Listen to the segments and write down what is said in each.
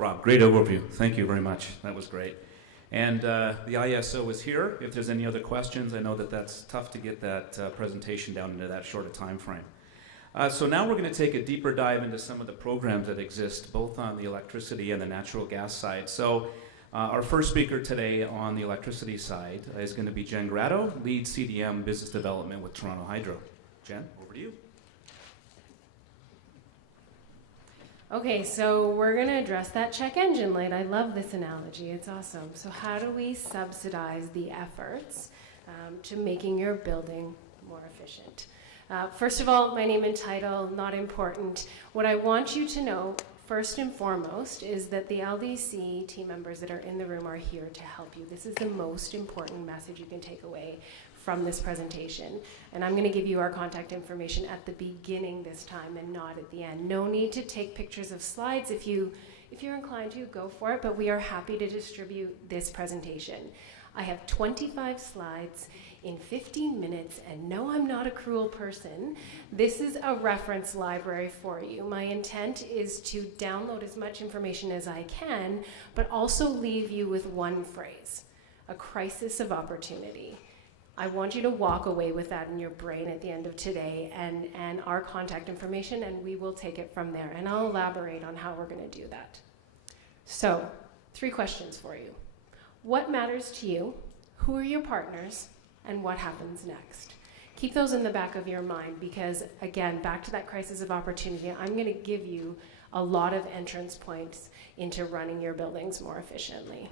Rob, great overview. Thank you very much. That was great. And the ISO is here. If there's any other questions, I know that that's tough to get that presentation down into that short a time frame. So now we're going to take a deeper dive into some of the programs that exist, both on the electricity and the natural gas side. So our first speaker today on the electricity side is going to be Jen Grado, lead CDM Business Development with Toronto Hydro. Jen, over to you. Okay, so we're going to address that check engine light. I love this analogy. It's awesome. So how do we subsidize the efforts to making your building more efficient? First of all, my name and title, not important. What I want you to know, first and foremost, is that the LDC team members that are in the room are here to help you. This is the most important message you can take away from this presentation. And I'm going to give you our contact information at the beginning this time and not at the end. No need to take pictures of slides. If you're inclined to, go for it, but we are happy to distribute this presentation. I have 25 slides in 15 minutes, and no, I'm not a cruel person. This is a reference library for you. My intent is to download as much information as I can, but also leave you with one phrase: a crisis of opportunity. I want you to walk away with that in your brain at the end of today and our contact information, and we will take it from there. And I'll elaborate on how we're going to do that. So, 3 questions for you. What matters to you? Who are your partners? And what happens next? Keep those in the back of your mind because, again, back to that crisis of opportunity, I'm going to give you a lot of entrance points into running your buildings more efficiently.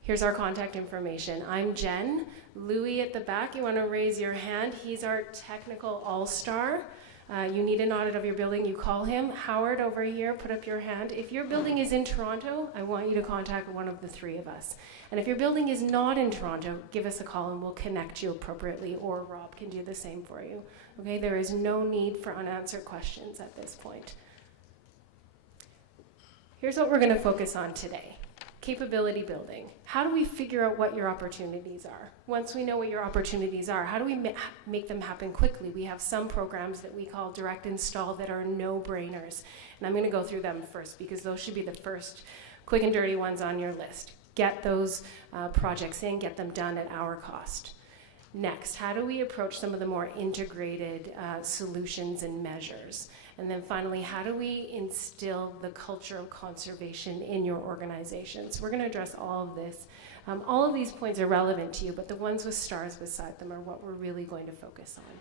Here's our contact information. I'm Jen. Louis at the back, you want to raise your hand. He's our technical all-star. You need an audit of your building, you call him. Howard over here, put up your hand. If your building is in Toronto, I want you to contact one of the 3 of us. And if your building is not in Toronto, give us a call and we'll connect you appropriately, or Rob can do the same for you. Okay, there is no need for unanswered questions at this point. Here's what we're going to focus on today. Capability building. How do we figure out what your opportunities are? Once we know what your opportunities are, how do we make them happen quickly? We have some programs that we call direct install that are no-brainers. And I'm going to go through them first because those should be the first quick and dirty ones on your list. Get those projects in, get them done at our cost. Next, how do we approach some of the more integrated solutions and measures? And then finally, how do we instill the culture of conservation in your organization? So we're going to address all of this. All of these points are relevant to you, but the ones with stars beside them are what we're really going to focus on.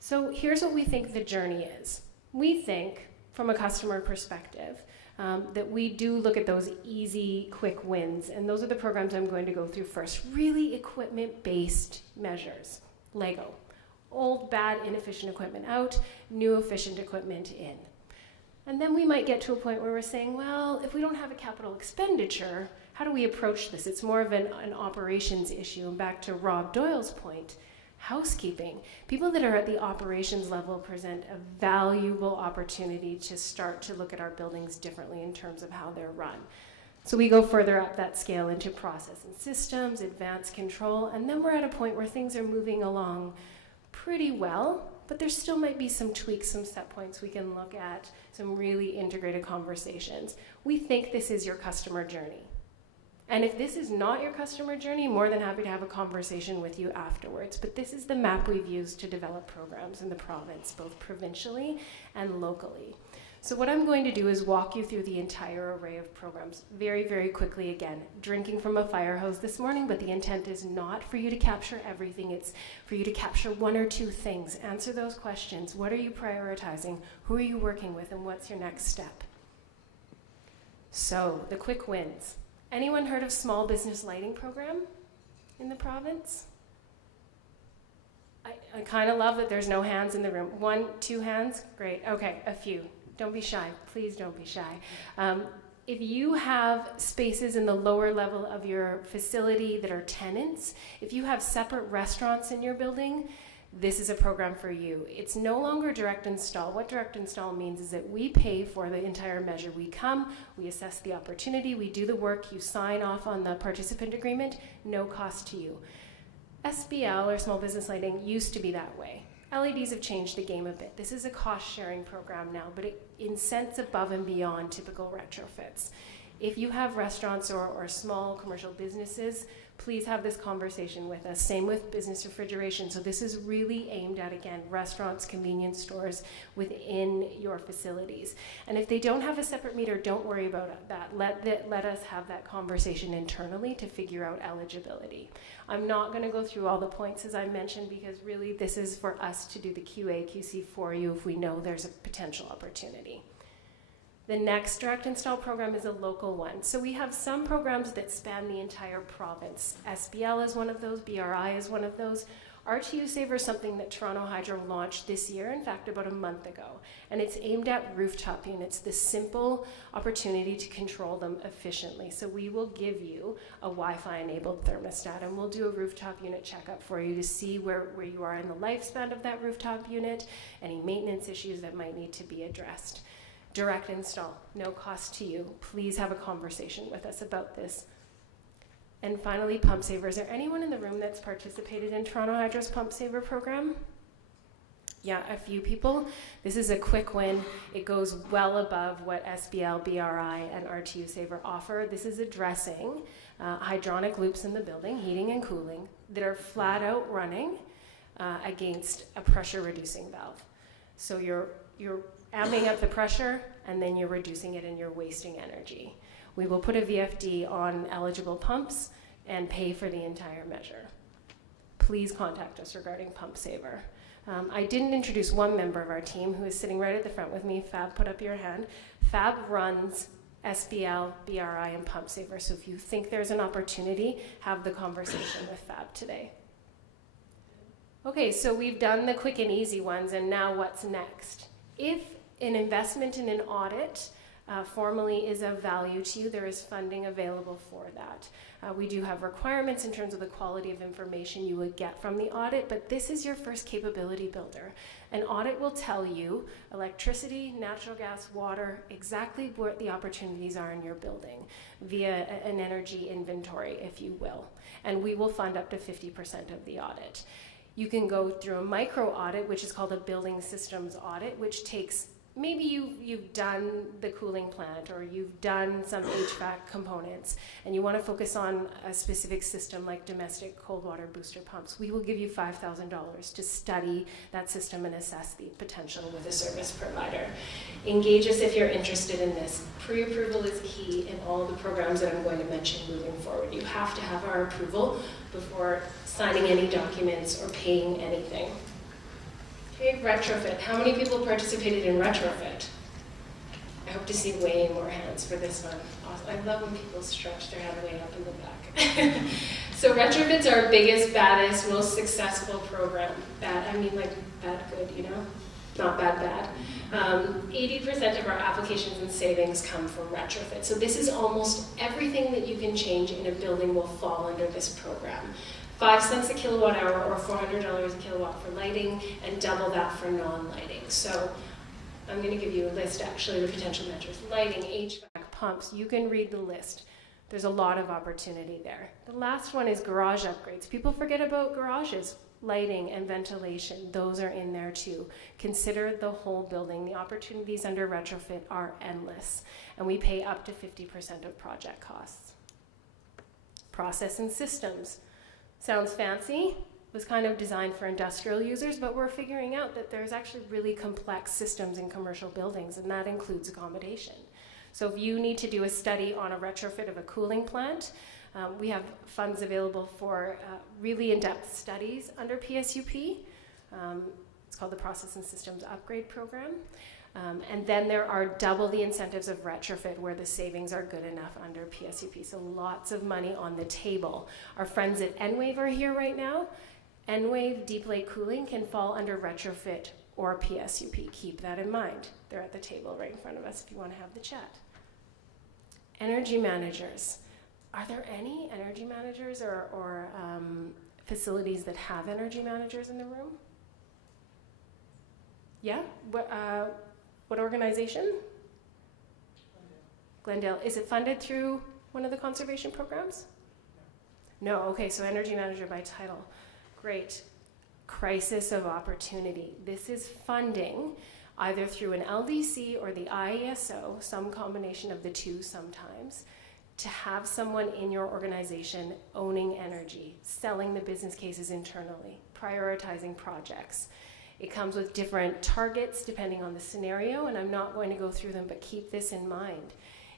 So here's what we think the journey is. We think, from a customer perspective, that we do look at those easy, quick wins. And those are the programs I'm going to go through first. Really equipment-based measures. Lego. Old, bad, inefficient equipment out, new, efficient equipment in. And then we might get to a point where we're saying, well, if we don't have a capital expenditure, how do we approach this? It's more of an operations issue. And back to Rob Doyle's point, housekeeping. People that are at the operations level present a valuable opportunity to start to look at our buildings differently in terms of how they're run. So we go further up that scale into process and systems, advanced control, and then we're at a point where things are moving along pretty well, but there still might be some tweaks, some set points we can look at, some really integrated conversations. We think this is your customer journey. And if this is not your customer journey, more than happy to have a conversation with you afterwards. But this is the map we've used to develop programs in the province, both provincially and locally. So what I'm going to do is walk you through the entire array of programs very, very quickly again. Drinking from a fire hose this morning, but the intent is not for you to capture everything. It's for you to capture 1 or 2 things. Answer those questions. What are you prioritizing? Who are you working with? And what's your next step? So, the quick wins. Anyone heard of small business lighting program in the province? I kind of love that there's no hands in the room. 1, 2 hands? Great. Okay, a few. Don't be shy. Please don't be shy. If you have spaces in the lower level of your facility that are tenants, if you have separate restaurants in your building, this is a program for you. It's no longer direct install. What direct install means is that we pay for the entire measure. We come, we assess the opportunity, we do the work, you sign off on the participant agreement, no cost to you. SBL, or small business lighting, used to be that way. LEDs have changed the game a bit. This is a cost-sharing program now, but it incents above and beyond typical retrofits. If you have restaurants or small commercial businesses, please have this conversation with us. Same with business refrigeration. So this is really aimed at, again, restaurants, convenience stores within your facilities. And if they don't have a separate meter, don't worry about that. Let us have that conversation internally to figure out eligibility. I'm not going to go through all the points as I mentioned, because really this is for us to do the QA, QC for you if we know there's a potential opportunity. The next direct install program is a local one. So we have some programs that span the entire province. SBL is one of those, BRI is one of those. RTU Saver is something that Toronto Hydro launched this year, in fact about a month ago. And it's aimed at rooftop units, the simple opportunity to control them efficiently. So we will give you a Wi-Fi enabled thermostat, and we'll do a rooftop unit checkup for you to see where you are in the lifespan of that rooftop unit, any maintenance issues that might need to be addressed. Direct install, no cost to you. Please have a conversation with us about this. And finally, Pump Saver. Is there anyone in the room that's participated in Toronto Hydro's Pump Saver program? Yeah, a few people. This is a quick win. It goes well above what SBL, BRI, and RTU Saver offer. This is addressing hydronic loops in the building, heating and cooling, that are flat out running against a pressure reducing valve. So you're amping up the pressure, and then you're reducing it and you're wasting energy. We will put a VFD on eligible pumps and pay for the entire measure. Please contact us regarding Pump Saver. I didn't introduce one member of our team who is sitting right at the front with me. Fab, put up your hand. Fab runs SBL, BRI, and Pump Saver. So if you think there's an opportunity, have the conversation with Fab today. Okay, so we've done the quick and easy ones, and now what's next? If an investment in an audit formally is of value to you, there is funding available for that. We do have requirements in terms of the quality of information you would get from the audit, but this is your first capability builder. An audit will tell you electricity, natural gas, water, exactly what the opportunities are in your building via an energy inventory, if you will. And we will fund up to 50% of the audit. You can go through a micro audit, which is called a building systems audit, which takes, maybe you've done the cooling plant or you've done some HVAC components and you want to focus on a specific system like domestic cold water booster pumps. We will give you $5,000 to study that system and assess the potential with a service provider. Engage us if you're interested in this. Pre-approval is key in all the programs that I'm going to mention moving forward. You have to have our approval before signing any documents or paying anything. Okay, retrofit. How many people participated in retrofit? I hope to see way more hands for this one. Awesome. I love when people stretch their head way up in the back. So retrofit's our biggest, baddest, most successful program. Bad, I mean like bad good, you know? Not bad bad. 80% of our applications and savings come from retrofit. So this is almost everything that you can change in a building will fall under this program. 5 cents a kilowatt hour or $400 a kilowatt for lighting, and double that for non-lighting. So I'm going to give you a list actually of the potential measures. Lighting, HVAC, pumps, you can read the list. There's a lot of opportunity there. The last one is garage upgrades. People forget about garages. Lighting and ventilation, those are in there too. Consider the whole building. The opportunities under retrofit are endless, and we pay up to 50% of project costs. Process and systems. Sounds fancy, was kind of designed for industrial users, but we're figuring out that there's actually really complex systems in commercial buildings, and that includes accommodation. So if you need to do a study on a retrofit of a cooling plant, we have funds available for really in-depth studies under PSUP. It's called the Process and Systems Upgrade Program. And then there are double the incentives of retrofit where the savings are good enough under PSUP. So lots of money on the table. Our friends at Enwave are here right now. Enwave Deep Lake Cooling can fall under retrofit or PSUP. Keep that in mind. They're at the table right in front of us if you want to have the chat. Energy managers. Are there any energy managers or facilities that have energy managers in the room? Yeah? What organization? Glendale. Is it funded through one of the conservation programs? No. Okay, so energy manager by title. Great. crisis of opportunity. This is funding either through an LDC or the IESO, some combination of the two sometimes, to have someone in your organization owning energy, selling the business cases internally, prioritizing projects. It comes with different targets depending on the scenario, and I'm not going to go through them, but keep this in mind.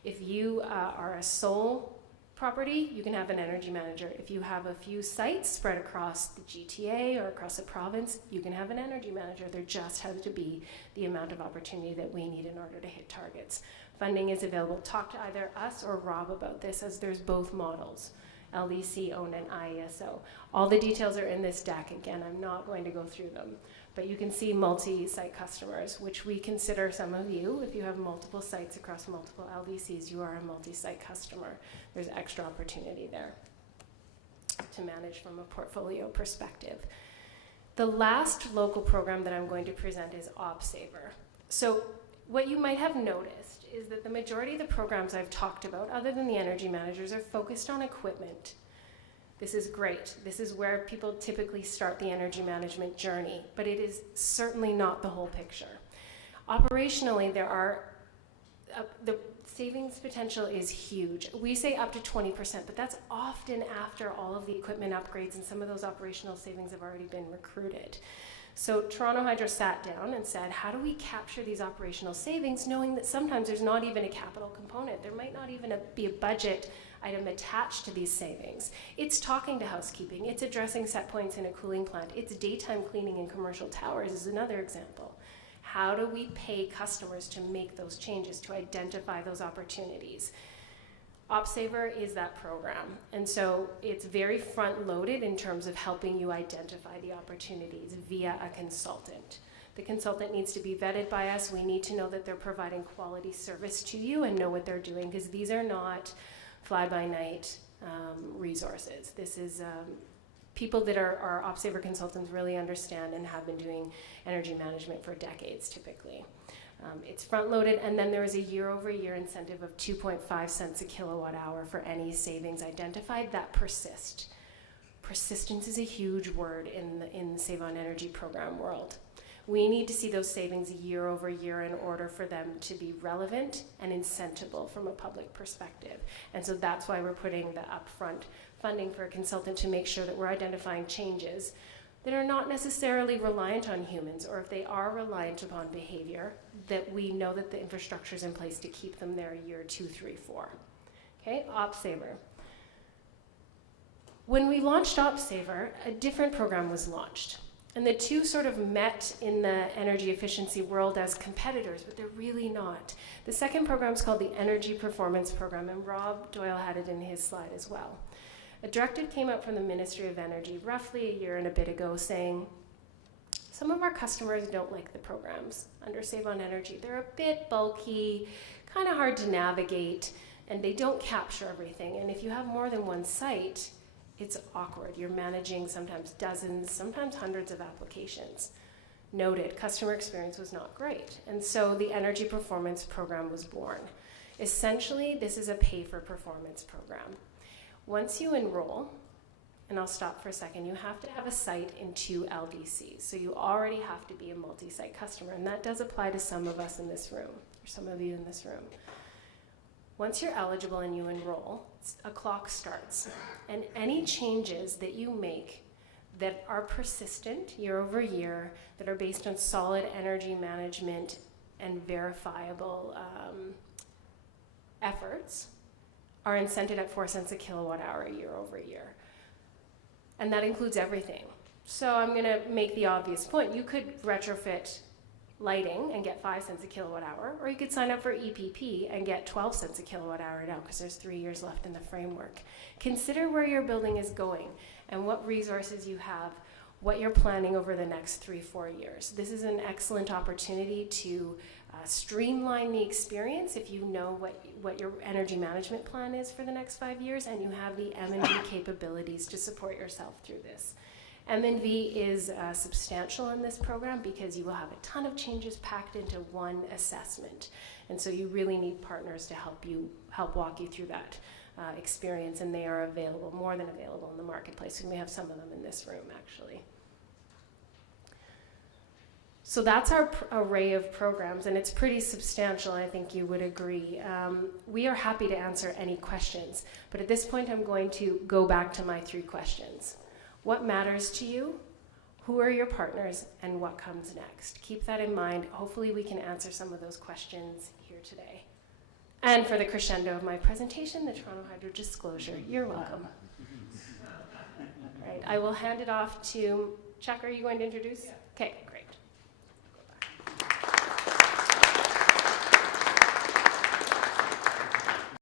If you are a sole property, you can have an energy manager. If you have a few sites spread across the GTA or across a province, you can have an energy manager. There just has to be the amount of opportunity that we need in order to hit targets. Funding is available. Talk to either us or Rob about this, as there's both models, LDC owned and IESO. All the details are in this deck. Again, I'm not going to go through them, but you can see multi-site customers, which we consider some of you. If you have multiple sites across multiple LDCs, you are a multi-site customer. There's extra opportunity there to manage from a portfolio perspective. The last local program that I'm going to present is OpSaver. So what you might have noticed is that the majority of the programs I've talked about, other than the energy managers, are focused on equipment. This is great. This is where people typically start the energy management journey, but it is certainly not the whole picture. Operationally, the savings potential is huge. We say up to 20%, but that's often after all of the equipment upgrades, and some of those operational savings have already been recruited. So Toronto Hydro sat down and said, how do we capture these operational savings, knowing that sometimes there's not even a capital component? There might not even be a budget item attached to these savings. It's talking to housekeeping. It's addressing set points in a cooling plant. It's daytime cleaning in commercial towers is another example. How do we pay customers to make those changes, to identify those opportunities? OpSaver is that program, and so it's very front-loaded in terms of helping you identify the opportunities via a consultant. The consultant needs to be vetted by us. We need to know that they're providing quality service to you and know what they're doing, because these are not fly-by-night resources. This is people that are OpSaver consultants really understand and have been doing energy management for decades typically. It's front-loaded, and then there is a year-over-year incentive of 2.5 cents a kilowatt hour for any savings identified that persist. Persistence is a huge word in the Save on Energy program world. We need to see those savings year over year in order for them to be relevant and incentible from a public perspective. And so that's why we're putting the upfront funding for a consultant to make sure that we're identifying changes that are not necessarily reliant on humans, or if they are reliant upon behavior, that we know that the infrastructure is in place to keep them there year 2, 3, 4. Okay, OpSaver. When we launched OpSaver, a different program was launched. And the two sort of met in the energy efficiency world as competitors, but they're really not. The second program is called the Energy Performance Program, and Rob Doyle had it in his slide as well. A directive came out from the Ministry of Energy roughly a year and a bit ago saying, some of our customers don't like the programs under Save on Energy. They're a bit bulky, kind of hard to navigate, and they don't capture everything. And if you have more than one site, it's awkward. You're managing sometimes dozens, sometimes hundreds of applications. Noted, customer experience was not great. And so the Energy Performance Program was born. Essentially, this is a pay-for-performance program. Once you enroll, and I'll stop for a second, you have to have a site in 2 LDCs. So you already have to be a multi-site customer, and that does apply to some of us in this room, or some of you in this room. Once you're eligible and you enroll, a clock starts. And any changes that you make that are persistent year over year, that are based on solid energy management and verifiable efforts, are incented at 4 cents a kilowatt hour year over year. And that includes everything. So I'm going to make the obvious point. You could retrofit lighting and get 5 cents a kilowatt hour, or you could sign up for EPP and get 12 cents a kilowatt hour now, because there's 3 years left in the framework. Consider where your building is going and what resources you have, what you're planning over the next 3-4 years. This is an excellent opportunity to streamline the experience if you know what your energy management plan is for the next 5 years, and you have the M&V capabilities to support yourself through this. M&V is substantial in this program because you will have a ton of changes packed into one assessment. And so you really need partners to help walk you through that experience, and they are available, more than available in the marketplace, and we have some of them in this room actually. So that's our array of programs, and it's pretty substantial, I think you would agree. We are happy to answer any questions, but at this point I'm going to go back to my 3 questions. What matters to you? Who are your partners? And what comes next? Keep that in mind. Hopefully we can answer some of those questions here today. And for the crescendo of my presentation, the Toronto Hydro disclosure. You're welcome. All right, I will hand it off to Chuck. Are you going to introduce? Okay, great.